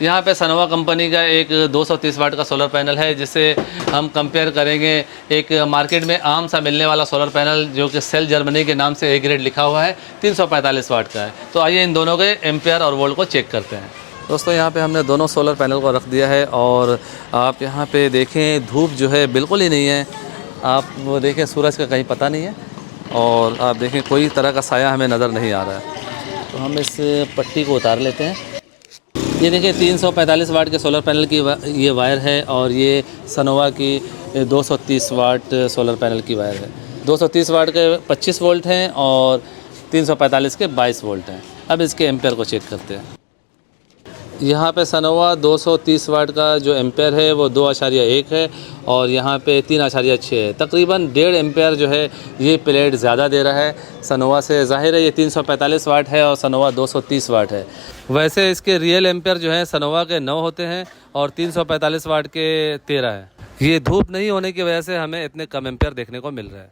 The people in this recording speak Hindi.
यहाँ पे सनोवा कंपनी का एक 230 वाट का सोलर पैनल है, जिससे हम कंपेयर करेंगे एक मार्केट में आम सा मिलने वाला सोलर पैनल जो कि सेल जर्मनी के नाम से ए ग्रेड लिखा हुआ है, 345 वाट का है। तो आइए इन दोनों के एम्पेयर और वोल्ट को चेक करते हैं। दोस्तों यहाँ पे हमने दोनों सोलर पैनल को रख दिया है और आप यहाँ पे देखें धूप जो है बिल्कुल ही नहीं है। आप वो देखें सूरज का कहीं पता नहीं है और आप देखें कोई तरह का साया हमें नज़र नहीं आ रहा है। तो हम इस पट्टी को उतार लेते हैं। ये देखिए 345 वाट के सोलर पैनल की ये वायर है और ये सनोवा की 230 वाट सोलर पैनल की वायर है। 230 वाट के 25 वोल्ट हैं और 345 के 22 वोल्ट हैं। अब इसके एम्पेयर को चेक करते हैं। यहाँ पे सनोवा 230 वाट का जो एम्पेयर है वो 2.1 है और यहाँ पे 3.6 है। तकरीबन 1.5 एम्पेयर जो है ये प्लेट ज़्यादा दे रहा है सनोवा से। ज़ाहिर है ये 345 वाट है और सनोवा 230 वाट है। वैसे इसके रियल एम्पेयर जो है सनोवा के 9 होते हैं और 345 वाट के 13 है। ये धूप नहीं होने की वजह से हमें इतने कम एम्पेयर देखने को मिल रहा है।